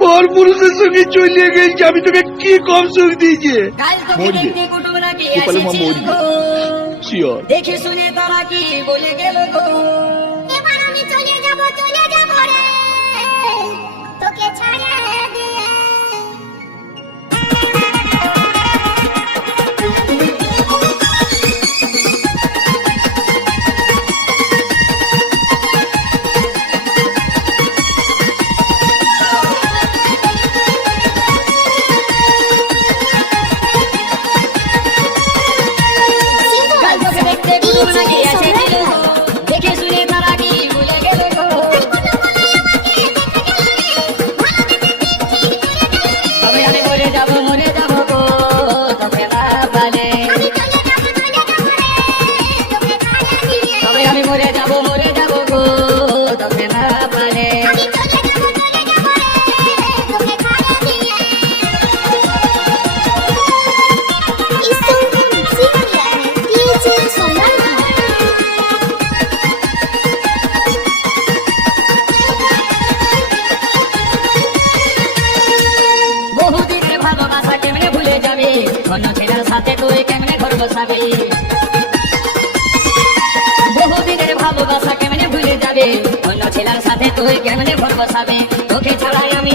পর পুরুষের সঙ্গে চলে গেছি আমি তোকে কি কম সুখ দিয়েছে? মরবে। গোপাল মা মরবে। শিওর দেখে শুনে তারা কি বলে গেল গো। কোন সাথে তুই কেমনে ঘর সাবি? বহুদিনের ভালোবাসা কেমনে ভুলে যাবে? অন্য ছেলের সাথে তুই কেমনে করব সাবি? তোকে ছাড়াই আমি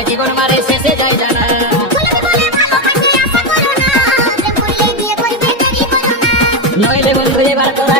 মারে জীবন মারে শেষে যায় জানা নইলে বন্ধু এবার তোরা